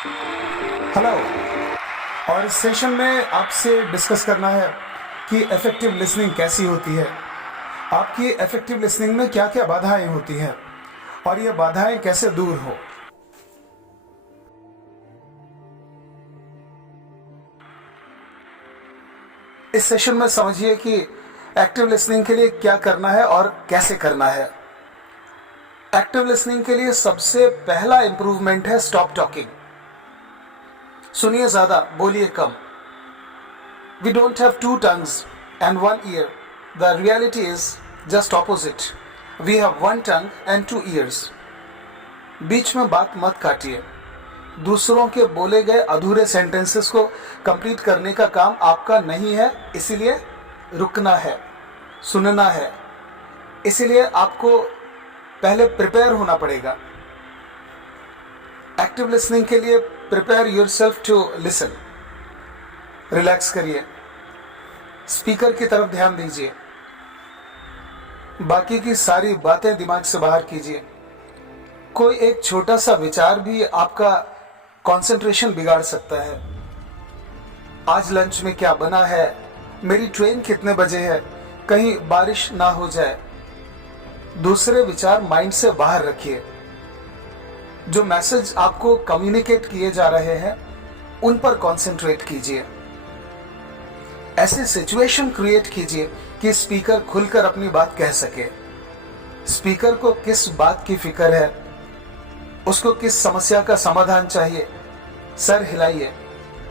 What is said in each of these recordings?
Hello. और इस session में आपसे डिस्कस करना है कि इफेक्टिव लिसनिंग कैसी होती है, आपकी इफेक्टिव लिसनिंग में क्या क्या बाधाएं होती हैं और ये बाधाएं कैसे दूर हो। इस सेशन में समझिए कि एक्टिव लिसनिंग के लिए क्या करना है और कैसे करना है। एक्टिव लिसनिंग के लिए सबसे पहला इंप्रूवमेंट है स्टॉप टॉकिंग। सुनिए ज्यादा, बोलिए कम। We don't have two tongues and one ear. The reality is just opposite. We have one tongue and two ears. बीच में बात मत काटिए। दूसरों के बोले गए अधूरे सेंटेंसेस को कंप्लीट करने का काम आपका नहीं है, इसीलिए रुकना है, सुनना है। इसीलिए आपको पहले प्रिपेयर होना पड़ेगा। एक्टिव लिसनिंग के लिए prepare yourself to listen. Relax करिए, स्पीकर की तरफ ध्यान दीजिए, बाकी की सारी बातें दिमाग से बाहर कीजिए। कोई एक छोटा सा विचार भी आपका कंसंट्रेशन बिगाड़ सकता है। आज लंच में क्या बना है, मेरी ट्रेन कितने बजे है, कहीं बारिश ना हो जाए। दूसरे विचार माइंड से बाहर रखिए। जो मैसेज आपको कम्युनिकेट किए जा रहे हैं उन पर कंसंट्रेट कीजिए। ऐसी सिचुएशन क्रिएट कीजिए कि स्पीकर खुलकर अपनी बात कह सके। स्पीकर को किस बात की फिक्र है, उसको किस समस्या का समाधान चाहिए, सर हिलाइए।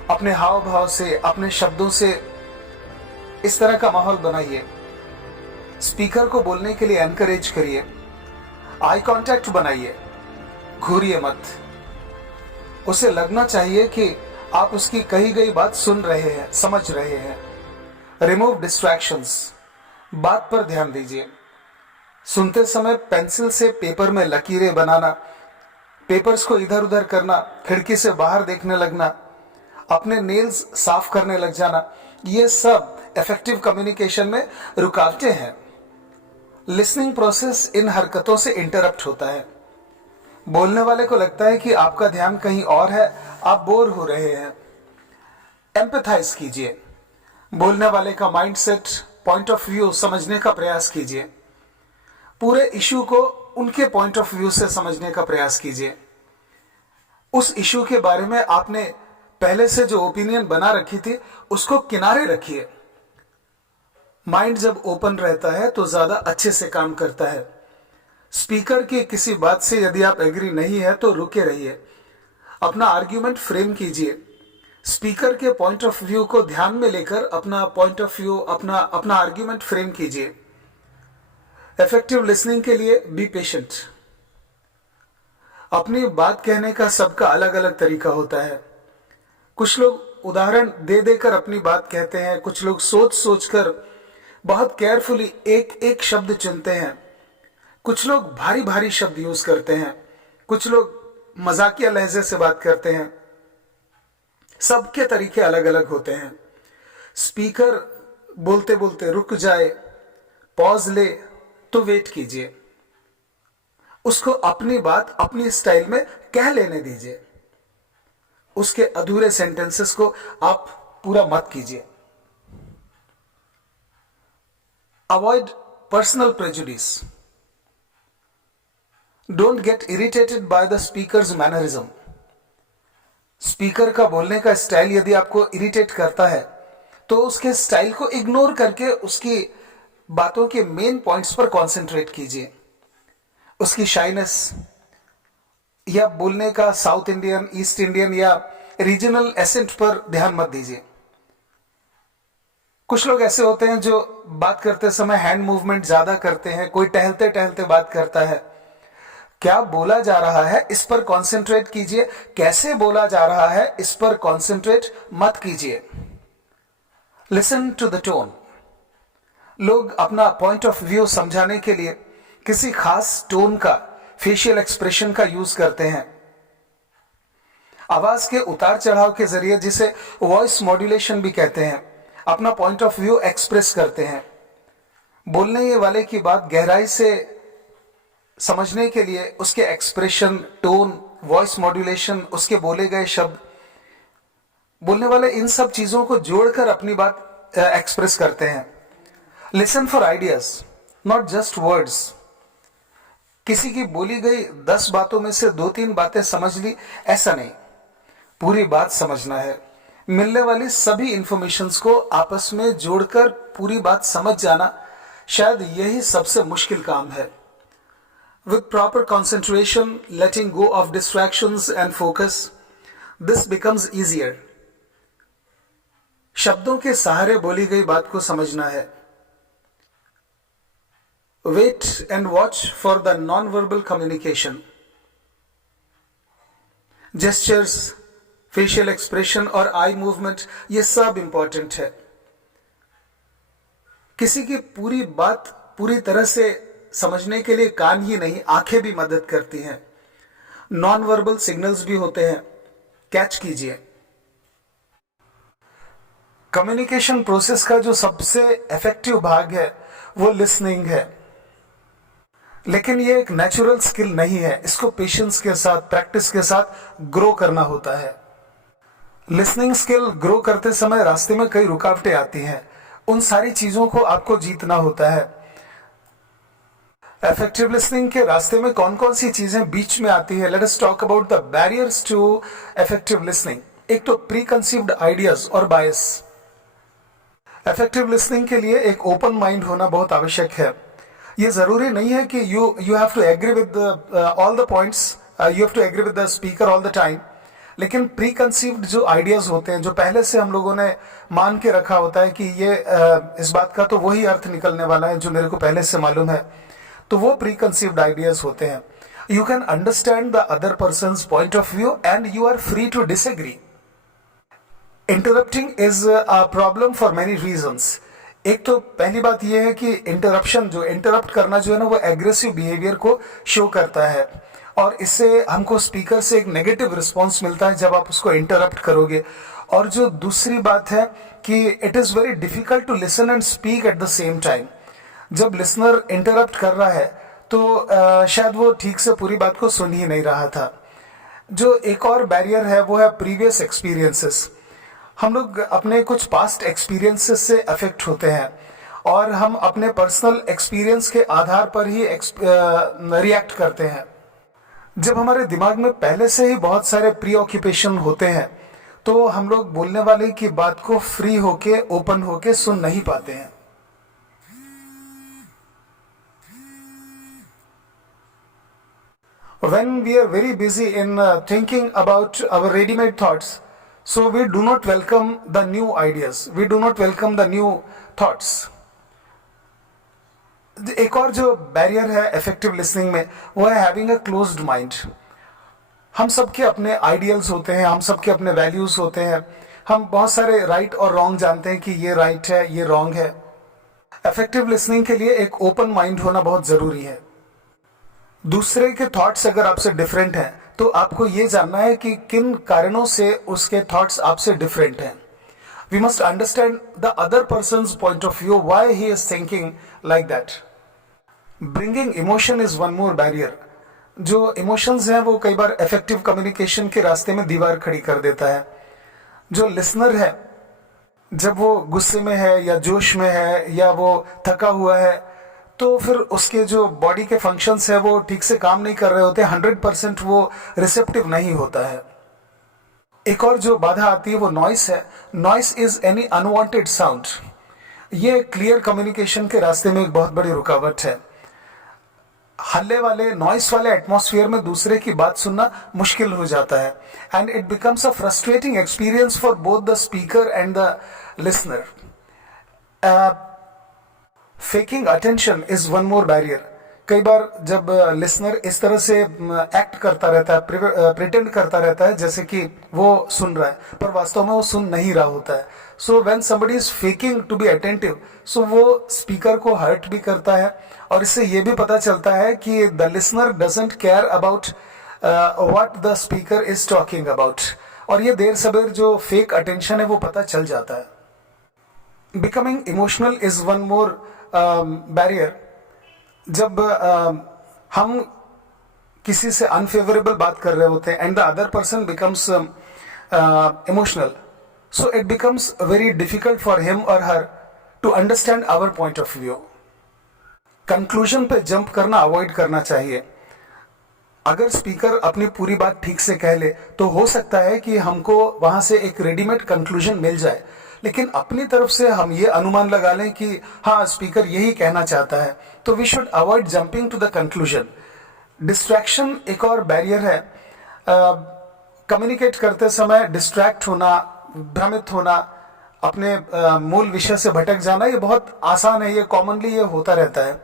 अपने हाव भाव से, अपने शब्दों से इस तरह का माहौल बनाइए। स्पीकर को बोलने के लिए एनकरेज करिए। आई कांटेक्ट बनाइए, घूरिए मत। उसे लगना चाहिए कि आप उसकी कही गई बात सुन रहे हैं, समझ रहे हैं। Remove distractions. बात पर ध्यान दीजिए। सुनते समय पेंसिल से पेपर में लकीरें बनाना, पेपर्स को इधर उधर करना, खिड़की से बाहर देखने लगना, अपने नेल्स साफ करने लग जाना, ये सब इफेक्टिव कम्युनिकेशन में रुकावटें हैं। लिसनिंग प्रोसेस इन हरकतों से इंटरप्ट होता है। बोलने वाले को लगता है कि आपका ध्यान कहीं और है, आप बोर हो रहे हैं। एम्पैथाइज कीजिए। बोलने वाले का माइंडसेट, पॉइंट ऑफ व्यू समझने का प्रयास कीजिए। पूरे इशू को उनके पॉइंट ऑफ व्यू से समझने का प्रयास कीजिए। उस इशू के बारे में आपने पहले से जो ओपिनियन बना रखी थी उसको किनारे रखिए। माइंड जब ओपन रहता है तो ज्यादा अच्छे से काम करता है। स्पीकर की किसी बात से यदि आप एग्री नहीं है तो रुके रहिए, अपना आर्ग्यूमेंट फ्रेम कीजिए। स्पीकर के पॉइंट ऑफ व्यू को ध्यान में लेकर अपना पॉइंट ऑफ व्यू, अपना आर्ग्यूमेंट फ्रेम कीजिए। इफेक्टिव लिसनिंग के लिए बी पेशेंट। अपनी बात कहने का सबका अलग अलग तरीका होता है। कुछ लोग उदाहरण दे देकर अपनी बात कहते हैं, कुछ लोग सोच सोचकर बहुत केयरफुली एक एक शब्द चुनते हैं, कुछ लोग भारी भारी शब्द यूज करते हैं, कुछ लोग मजाकिया लहजे से बात करते हैं। सबके तरीके अलग अलग होते हैं। स्पीकर बोलते बोलते रुक जाए, पॉज ले तो वेट कीजिए। उसको अपनी बात अपनी स्टाइल में कह लेने दीजिए। उसके अधूरे सेंटेंसेस को आप पूरा मत कीजिए। Avoid personal prejudice. Don't get irritated by the speakers mannerism. Speaker का बोलने का स्टाइल यदि आपको इरिटेट करता है तो उसके स्टाइल को इग्नोर करके उसकी बातों के मेन पॉइंट्स पर कंसंट्रेट कीजिए। उसकी शाइनेस या बोलने का साउथ इंडियन, ईस्ट इंडियन या रीजनल एसेंट पर ध्यान मत दीजिए। कुछ लोग ऐसे होते हैं जो बात करते समय हैंड मूवमेंट ज्यादा करते हैं, कोई टहलते टहलते बात करता है। क्या बोला जा रहा है इस पर कंसंट्रेट कीजिए, कैसे बोला जा रहा है इस पर कंसंट्रेट मत कीजिए। Listen to the tone. लोग अपना पॉइंट ऑफ व्यू समझाने के लिए किसी खास टोन का, फेशियल एक्सप्रेशन का यूज करते हैं। आवाज के उतार चढ़ाव के जरिए, जिसे वॉइस मॉड्यूलेशन भी कहते हैं, अपना पॉइंट ऑफ व्यू एक्सप्रेस करते हैं। बोलने वाले की बात गहराई से समझने के लिए उसके एक्सप्रेशन, टोन, वॉइस मॉड्यूलेशन, उसके बोले गए शब्द, बोलने वाले इन सब चीजों को जोड़कर अपनी बात एक्सप्रेस करते हैं। Listen for ideas, not just words. किसी की बोली गई 10 बातों में से 2-3 बातें समझ ली, ऐसा नहीं, पूरी बात समझना है। मिलने वाली सभी इंफॉर्मेशंस को आपस में जोड़कर पूरी बात समझ जाना, शायद यही सबसे मुश्किल काम है। With proper concentration, letting go of distractions and focus, this becomes easier. शब्दों के सहारे बोली गई बात को समझना है। Wait and watch for the non verbal communication. Gestures, facial expression और आई मूवमेंट, ये सब इंपॉर्टेंट है। किसी की पूरी बात पूरी तरह से समझने के लिए कान ही नहीं, आंखें भी मदद करती हैं। नॉन वर्बल सिग्नल्स भी होते हैं, कैच कीजिए। कम्युनिकेशन प्रोसेस का जो सबसे इफेक्टिव भाग है वो लिसनिंग है, लेकिन ये एक नेचुरल स्किल नहीं है। इसको पेशेंस के साथ, प्रैक्टिस के साथ ग्रो करना होता है। लिसनिंग स्किल ग्रो करते समय रास्ते में कई रुकावटें आती हैं, उन सारी चीजों को आपको जीतना होता है। इफेक्टिव लिसनिंग के रास्ते में कौन कौन सी चीजें बीच में आती है? Let us talk about the barriers to effective listening. एक तो प्री कंसीव्ड आइडियाज और बायस। इफेक्टिव लिसनिंग के लिए एक ओपन माइंड होना बहुत आवश्यक है। ये जरूरी नहीं है कि you have to agree with all the points, you have to agree with the speaker all the time, लेकिन प्री कंसीव्ड जो आइडियाज होते हैं, जो पहले से हम लोगों ने मान के रखा होता है कि ये इस बात का तो वही अर्थ निकलने वाला है जो मेरे को पहले से मालूम है, तो वो प्री कंसीव्ड आइडियाज होते हैं। You can understand the other person's point of view and you are free to disagree. Interrupting is a problem for many reasons. एक तो पहली बात यह है कि इंटरप्शन, जो इंटरप्ट करना जो है ना, वो एग्रेसिव बिहेवियर को शो करता है और इससे हमको स्पीकर से एक नेगेटिव रिस्पॉन्स मिलता है जब आप उसको इंटरप्ट करोगे। और जो दूसरी बात है कि it is very difficult to listen and speak at the same time. जब लिसनर इंटरप्ट कर रहा है तो शायद वो ठीक से पूरी बात को सुन ही नहीं रहा था। जो एक और बैरियर है वो है प्रीवियस एक्सपीरियंसेस। हम लोग अपने कुछ पास्ट एक्सपीरियंसेस से अफेक्ट होते हैं और हम अपने पर्सनल एक्सपीरियंस के आधार पर ही रिएक्ट करते हैं। जब हमारे दिमाग में पहले से ही बहुत सारे प्री ऑक्यूपेशन होते हैं तो हम लोग बोलने वाले की बात को फ्री होके, ओपन होके सुन नहीं पाते हैं। When we are very busy in thinking about our ready-made thoughts, so we do not welcome the new ideas, we do not welcome the new thoughts. एक और जो बैरियर है इफेक्टिव लिसनिंग में वो है हैविंग अ क्लोज्ड माइंड। हम सबके अपने आइडियल्स होते हैं, हम सबके अपने वैल्यूज होते हैं, हम बहुत सारे राइट और रॉन्ग जानते हैं कि ये राइट है, ये रॉन्ग है। इफेक्टिव लिसनिंग के लिए एक ओपन माइंड होना बहुत जरूरी है। दूसरे के थॉट्स अगर आपसे डिफरेंट हैं तो आपको ये जानना है कि किन कारणों से उसके थॉट्स आपसे डिफरेंट हैं। We must understand the other person's point of view, why he is thinking like that. Bringing emotion is one more barrier. जो इमोशंस हैं वो कई बार इफेक्टिव कम्युनिकेशन के रास्ते में दीवार खड़ी कर देता है। जो लिसनर है, जब वो गुस्से में है या जोश में है या वो थका हुआ है, तो फिर उसके जो बॉडी के फंक्शंस है वो ठीक से काम नहीं कर रहे होते, 100% वो रिसेप्टिव नहीं होता है। एक और जो बाधा आती है वो नॉइस है। Noise is any unwanted sound. ये क्लियर कम्युनिकेशन के रास्ते में एक बहुत बड़ी रुकावट है। हल्ले वाले, नॉइस वाले एटमॉस्फेयर में दूसरे की बात सुनना मुश्किल हो जाता है and it becomes a frustrating experience for both the speaker and the listener. Faking attention is one more barrier. कई बार जब लिसनर इस तरह से एक्ट करता रहता है, प्रिटेंड करता रहता है जैसे कि वो सुन रहा है, पर वास्तव में वो सुन नहीं रहा होता है। So when somebody is faking to be attentive, so वो स्पीकर को हर्ट भी करता है और इससे ये भी पता चलता है कि the listener doesn't care about what the speaker is talking about. और ये देर सबेर जो फेक अटेंशन है वो पता चल जाता है। Becoming emotional is one more barrier. जब हम किसी से अनफेवरेबल बात कर रहे होते हैं and the other person becomes emotional, so it becomes very difficult for him or her to understand our point of view. Conclusion पे जंप करना अवॉइड करना चाहिए। अगर स्पीकर अपनी पूरी बात ठीक से कह ले तो हो सकता है कि हमको वहां से एक रेडीमेड कंक्लूजन मिल जाए, लेकिन अपनी तरफ से हम ये अनुमान लगा लें कि हाँ स्पीकर यही कहना चाहता है, तो we should avoid jumping to the conclusion. Distraction एक और बैरियर है। कम्युनिकेट करते समय डिस्ट्रैक्ट होना, भ्रमित होना, अपने मूल विषय से भटक जाना, ये बहुत आसान है, ये कॉमनली ये होता रहता है।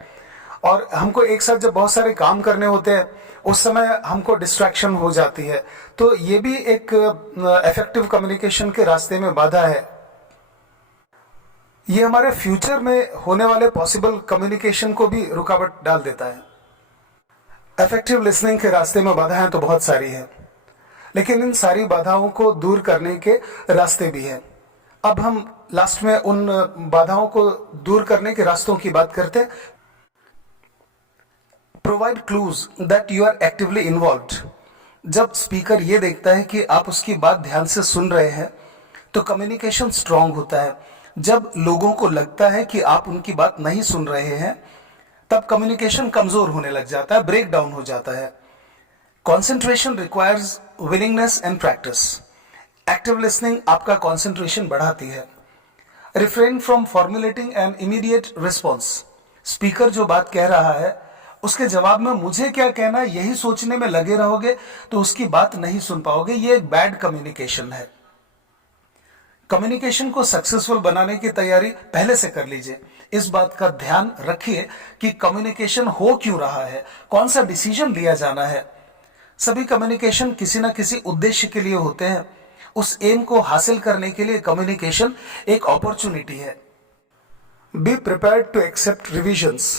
और हमको एक साथ जब बहुत सारे काम करने होते हैं उस समय हमको डिस्ट्रैक्शन हो जाती है, तो ये भी एक इफेक्टिव कम्युनिकेशन के रास्ते में बाधा है। ये हमारे फ्यूचर में होने वाले पॉसिबल कम्युनिकेशन को भी रुकावट डाल देता है। इफेक्टिव लिसनिंग के रास्ते में बाधाएं तो बहुत सारी हैं, लेकिन इन सारी बाधाओं को दूर करने के रास्ते भी हैं। अब हम लास्ट में उन बाधाओं को दूर करने के रास्तों की बात करते हैं। Provide clues that you are actively involved. जब स्पीकर ये देखता है कि आप उसकी बात ध्यान से सुन रहे हैं तो कम्युनिकेशन स्ट्रांग होता है। जब लोगों को लगता है कि आप उनकी बात नहीं सुन रहे हैं तब कम्युनिकेशन कमजोर होने लग जाता है, ब्रेक डाउन हो जाता है। Concentration requires willingness and practice. Active listening आपका कॉन्सेंट्रेशन बढ़ाती है। Refrain from formulating an immediate response. Speaker जो बात कह रहा है उसके जवाब में मुझे क्या कहना है यही सोचने में लगे रहोगे तो उसकी बात नहीं सुन पाओगे। ये एक बैड कम्युनिकेशन है। कम्युनिकेशन को सक्सेसफुल बनाने की तैयारी पहले से कर लीजिए। इस बात का ध्यान रखिए कि कम्युनिकेशन हो क्यों रहा है, कौन सा डिसीजन लिया जाना है। सभी कम्युनिकेशन किसी ना किसी उद्देश्य के लिए होते हैं। उस एम को हासिल करने के लिए कम्युनिकेशन एक अपॉर्चुनिटी है। Be prepared to accept revisions.